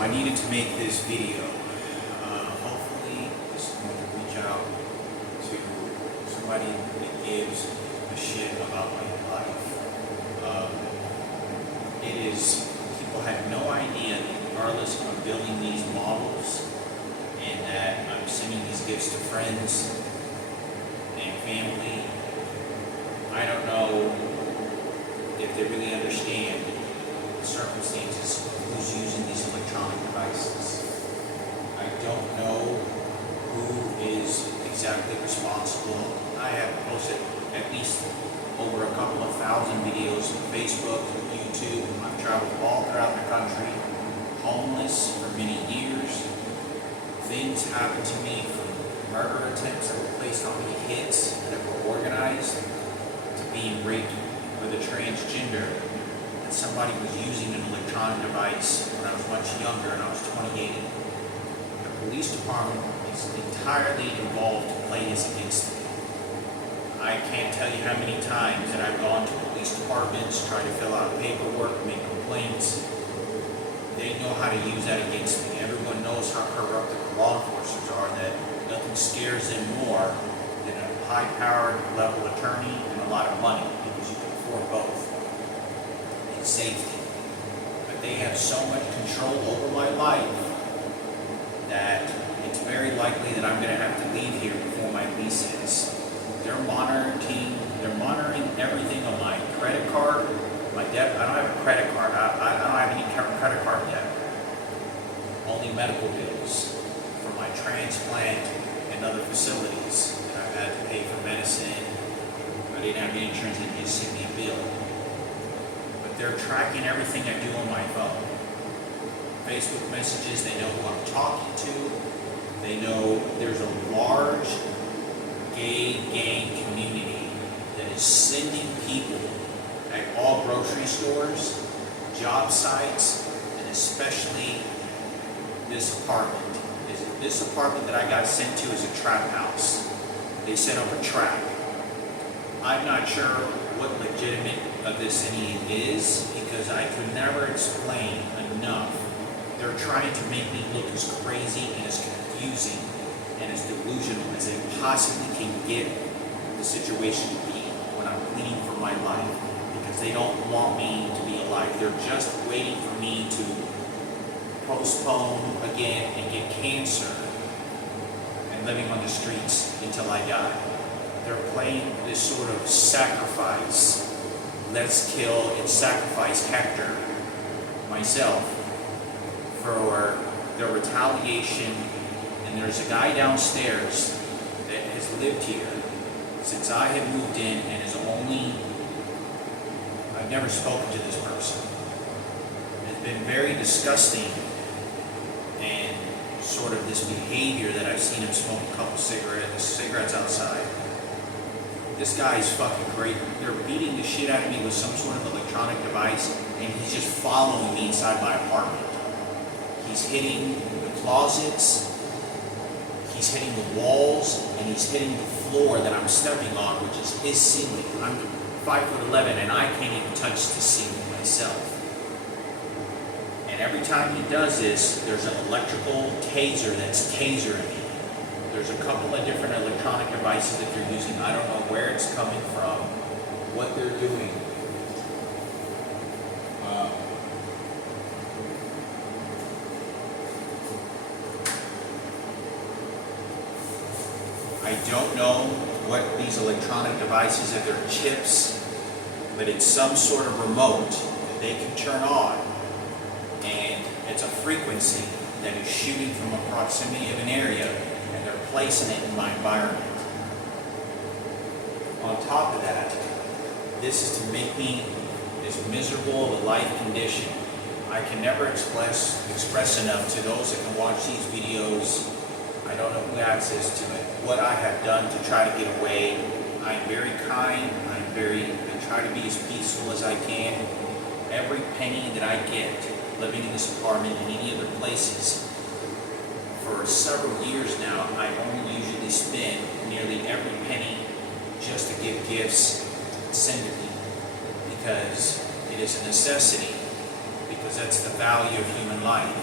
I needed to make this video. Hopefully this is going to reach out to somebody that gives a shit about my life. People had no idea that regardless I'm building these models and that I'm sending these gifts to friends and family. I don't know if they really understand the circumstances of who's using these electronic devices. I don't know who is exactly responsible. I have posted at least over a couple of thousand videos on Facebook, YouTube. I've traveled all throughout the country, homeless for many years. Things happened to me from murder attempts that were placed on me, hits that were organized, to being raped with a transgender. And somebody was using an electronic device when I was much younger and I was 28. The police department is entirely involved to play this against me. I can't tell you how many times that I've gone to police departments, tried to fill out paperwork, make complaints. They know how to use that against me. Everyone knows how corrupt the law enforcers are, that nothing scares them more than a high-powered level attorney and a lot of money, because you can afford both, and safety. But they have so much control over my life that it's very likely that I'm going to have to leave here before my lease ends. They're monitoring everything on my credit card, my debt. I don't have a credit card. I don't have any credit card debt. Only medical bills for my transplant and other facilities that I've had to pay for medicine. I didn't have any insurance, they just sent me a bill. But they're tracking everything I do on my phone. Facebook messages, they know who I'm talking to. They know there's a large gay gang community that is sending people at all grocery stores, job sites, and especially this apartment. This apartment that I got sent to is a trap house. They set up a trap. I'm not sure what legitimate of this any is, because I could never explain enough. They're trying to make me look as crazy and as confusing and as delusional as they possibly can get the situation to be when I'm pleading for my life, because they don't want me to be alive. They're just waiting for me to postpone again and get cancer and living on the streets until I die. They're playing this sort of sacrifice. Let's kill and sacrifice Hector, myself, for their retaliation. And there's a guy downstairs that has lived here since I have moved in and I've never spoken to this person. It's been very disgusting, and sort of this behavior that I've seen him smoke a couple cigarettes outside. This guy is fucking great. They're beating the shit out of me with some sort of electronic device, and he's just following me inside my apartment. He's hitting the closets, he's hitting the walls, and he's hitting the floor that I'm stepping on, which is his ceiling. I'm 5'11", and I can't even touch the ceiling myself. And every time he does this, there's an electrical taser that's tasering me. There's a couple of different electronic devices that they're using. I don't know where it's coming from, what they're doing. I don't know what these electronic devices are, they're chips, but it's some sort of remote that they can turn on, and it's a frequency that is shooting from a proximity of an area, and they're placing it in my environment. On top of that, this is to make me as miserable of a life condition. I can never express enough to those that can watch these videos. I don't know who has access to it, what I have done to try to get away. I'm very kind, I try to be as peaceful as I can. Every penny that I get living in this apartment and any other places, for several years now, I only usually spend nearly every penny just to give gifts and send to people, because it is a necessity, because that's the value of human life.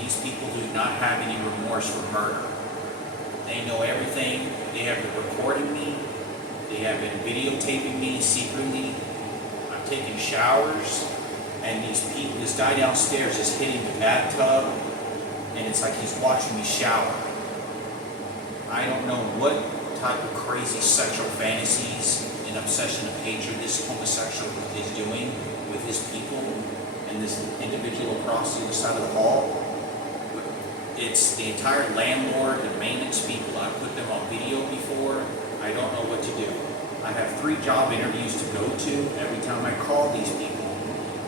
These people do not have any remorse for murder. They know everything. They have been recording me. They have been videotaping me secretly. I'm taking showers, and this guy downstairs is hitting the bathtub, and it's like he's watching me shower. I don't know what type of crazy sexual fantasies and obsession of hatred this homosexual is doing with his people and this individual across the other side of the hall. It's the entire landlord and maintenance people. I put them on video before. I don't know what to do. I have 3 job interviews to go to. Every time I call these people,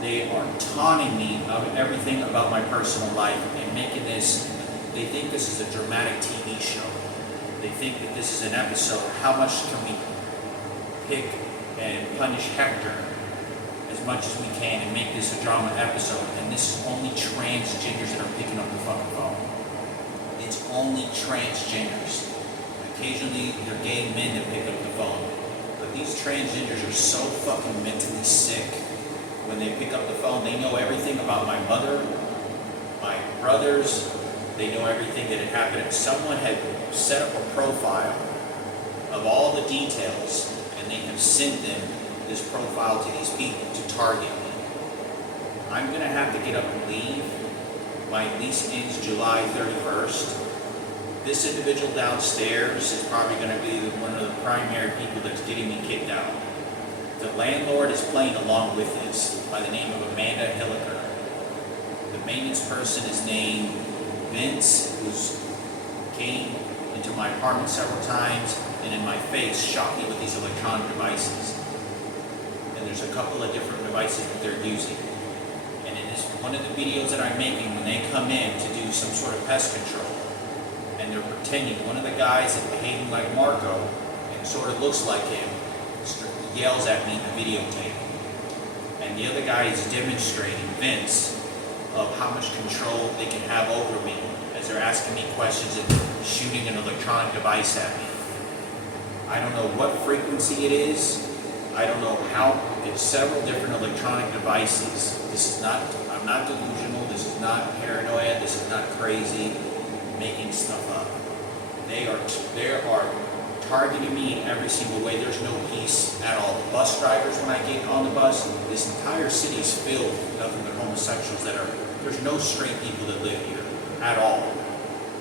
they are taunting me of everything about my personal life and making this, they think this is a dramatic TV show. They think that this is an episode. How much can we pick and punish Hector as much as we can and make this a drama episode? And this is only transgenders that are picking up the fucking phone. It's only transgenders. Occasionally, they're gay men that pick up the phone. But these transgenders are so fucking mentally sick. When they pick up the phone, they know everything about my mother, my brothers. They know everything that had happened. Someone had set up a profile of all the details, and they have sent them this profile to these people to target me. I'm going to have to get up and leave. My lease ends July 31st. This individual downstairs is probably going to be one of the primary people that's getting me kicked out. The landlord is playing along with this by the name of Amanda Hilliker. The maintenance person is named Vince, who's came into my apartment several times and in my face shot me with these electronic devices. And there's a couple of different devices that they're using. And in this one of the videos that I'm making, when they come in to do some sort of pest control, and they're pretending, one of the guys is behaving like Marco and sort of looks like him, yells at me in the videotape. And the other guy is demonstrating, Vince, of how much control they can have over me as they're asking me questions and shooting an electronic device at me. I don't know what frequency it is. I don't know how. It's several different electronic devices. This is not, I'm not delusional. This is not paranoia. This is not crazy, making stuff up. They are targeting me in every single way. There's no peace at all. The bus drivers, when I get on the bus, this entire city is filled with nothing but homosexuals there's no straight people that live here at all.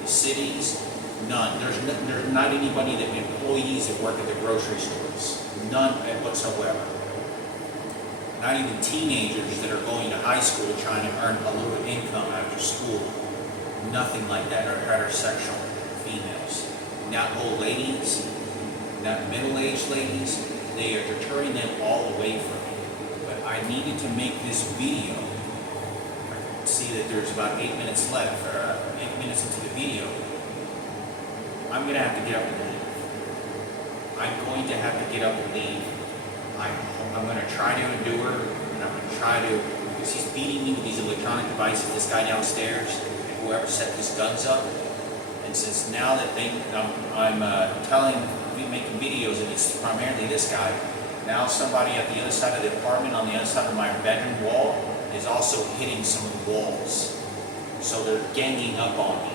The cities, none. There's not anybody that employees that work at the grocery stores. None whatsoever. Not even teenagers that are going to high school trying to earn a little income after school. Nothing like that are heterosexual females. Not old ladies, not middle-aged ladies. They are deterring them all away from me. But I needed to make this video. I see that there's about 8 minutes left, or 8 minutes into the video. I'm going to have to get up and leave. I'm going to have to get up and leave. I'm going to try to endure, and I'm going to try to, because he's beating me with these electronic devices, this guy downstairs, and whoever set these guns up. And since now that I'm making videos, and it's primarily this guy, now somebody at the other side of the apartment, on the other side of my bedroom wall, is also hitting some of the walls. So they're ganging up on me.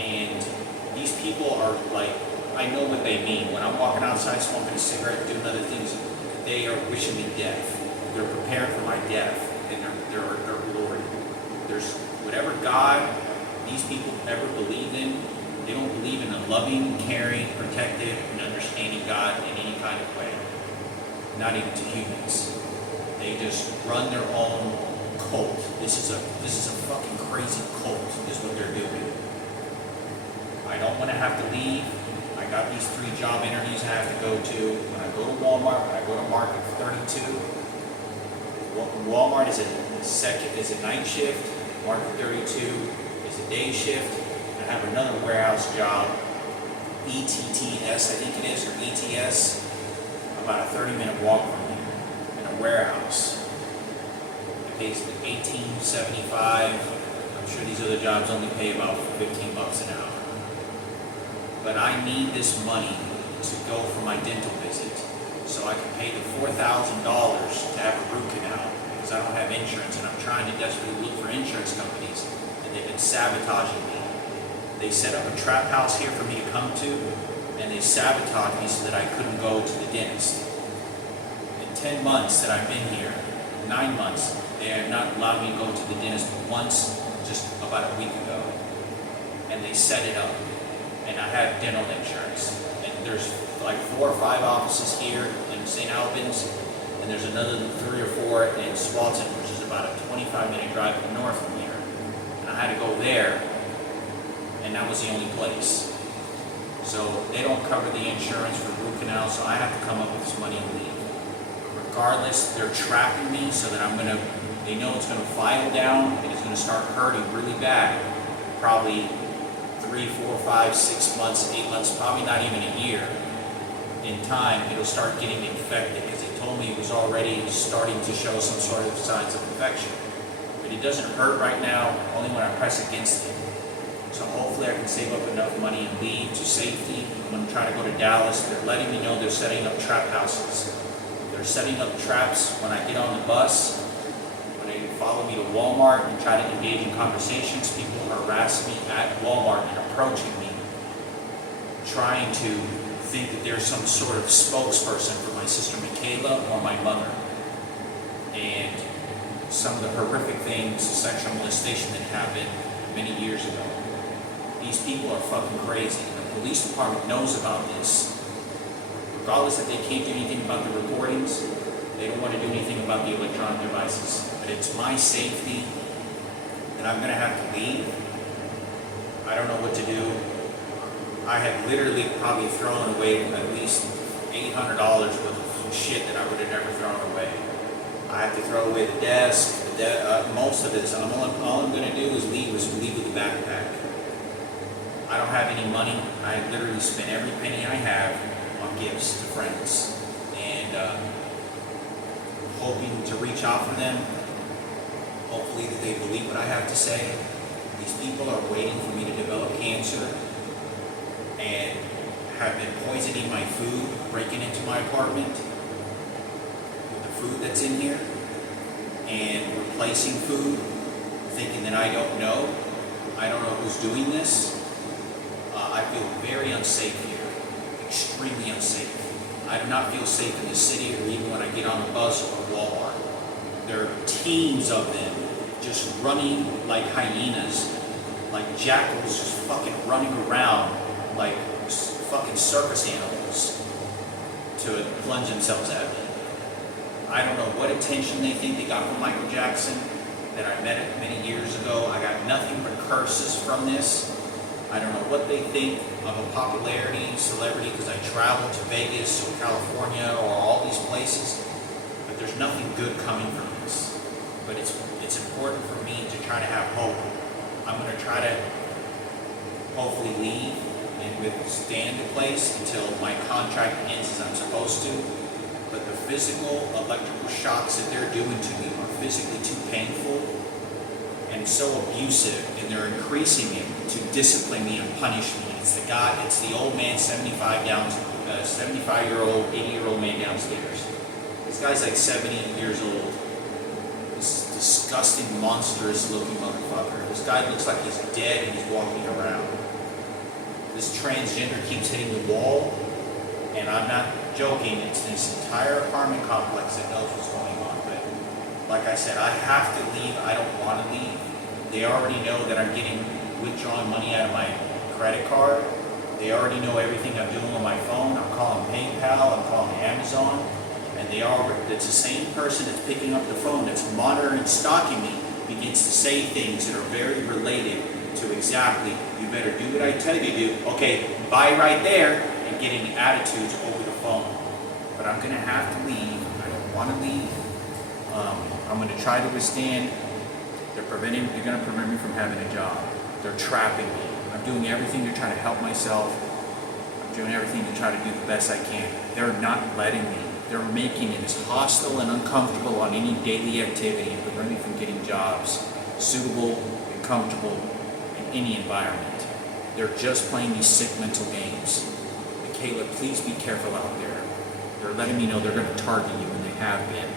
And these people are like, I know what they mean. When I'm walking outside smoking a cigarette, doing other things, they are wishing me death. They're preparing for my death and their glory. There's whatever God these people ever believe in, they don't believe in a loving, caring, protective, and understanding God in any kind of way. Not even to humans. They just run their own cult. This is a fucking crazy cult, is what they're doing. I don't want to have to leave. I got these 3 job interviews I have to go to. When I go to Walmart, when I go to Market 32, Walmart is a night shift. Market 32 is a day shift. I have another warehouse job, ETTS, I think it is, or ETS, about a 30-minute walk from here, in a warehouse. It pays $18.75. I'm sure these other jobs only pay about $15 an hour. But I need this money to go for my dental visit, so I can pay the $4,000 to have a root canal. because I don't have insurance, and I'm trying to desperately look for insurance companies, and they've been sabotaging me. They set up a trap house here for me to come to, and they sabotaged me so that I couldn't go to the dentist. In 10 months that I've been here, 9 months, they have not allowed me to go to the dentist once, just about a week ago. And they set it up, and I have dental insurance. And there's like 4 or 5 offices here in St. Albans, and there's another 3 or 4 in Swalton, which is about a 25-minute drive north from here. And I had to go there, and that was the only place. So they don't cover the insurance for root canal, so I have to come up with this money and leave. Regardless, they're trapping me so that they know it's gonna file down and it's gonna start hurting really bad. Probably 3, 4, 5, 6 months, 8 months, probably not even a year. In time, it'll start getting infected, because they told me it was already starting to show some sort of signs of infection. But it doesn't hurt right now, only when I press against it. So hopefully I can save up enough money and leave to safety. I'm going to try to go to Dallas. They're letting me know they're setting up trap houses. They're setting up traps when I get on the bus. When they follow me to Walmart and try to engage in conversations, people harass me at Walmart and approaching me, trying to think that there's some sort of spokesperson for my sister Michaela or my mother. And some of the horrific things, sexual molestation that happened many years ago. These people are fucking crazy. The police department knows about this. Regardless that they can't do anything about the recordings, they don't want to do anything about the electronic devices. But it's my safety that I'm going to have to leave. I don't know what to do. I have literally probably thrown away at least $800 worth of shit that I would have never thrown away. I have to throw away the desk, most of it. All I'm going to do is leave with a backpack. I don't have any money. I literally spent every penny I have on gifts to friends, and hoping to reach out for them. Hopefully that they believe what I have to say. These people are waiting for me to develop cancer and have been poisoning my food, breaking into my apartment with the food that's in here, and replacing food, thinking that I don't know. I don't know who's doing this. I feel very unsafe here, extremely unsafe. I do not feel safe in the city, or even when I get on a bus or Walmart. There are teams of them just running like hyenas, like jackals, just fucking running around like fucking circus animals to plunge themselves at me. I don't know what attention they think they got from Michael Jackson that I met many years ago. I got nothing but curses from this. I don't know what they think of a popularity, celebrity, because I travel to Vegas or California or all these places, but there's nothing good coming from this. But it's important for me to try to have hope. I'm going to try to hopefully leave and withstand the place until my contract ends as I'm supposed to. But the physical, electrical shocks that they're doing to me are physically too painful and so abusive, and they're increasing it to discipline me and punish me. It's the old man, 75-year-old, 80-year-old man downstairs. This guy's like 70 years old. This disgusting, monstrous looking motherfucker. This guy looks like he's dead and he's walking around. This transgender keeps hitting the wall, and I'm not joking, it's this entire apartment complex that knows what's going on. But like I said, I have to leave. I don't want to leave. They already know that I'm withdrawing money out of my credit card. They already know everything I'm doing on my phone. I'm calling PayPal, I'm calling Amazon, and it's the same person that's picking up the phone, that's monitoring and stalking me, begins to say things that are very related to exactly, you better do what I tell you to do. Okay, buy right there, and getting attitudes over the phone. But I'm going to have to leave. I don't want to leave. I'm going to try to withstand. They're going to prevent me from having a job. They're trapping me. I'm doing everything to try to help myself. I'm doing everything to try to do the best I can. They're not letting me. They're making it as hostile and uncomfortable on any daily activity and prevent me from getting jobs suitable and comfortable in any environment. They're just playing these sick mental games. Michaela, please be careful out there. They're letting me know they're going to target you, and they have been.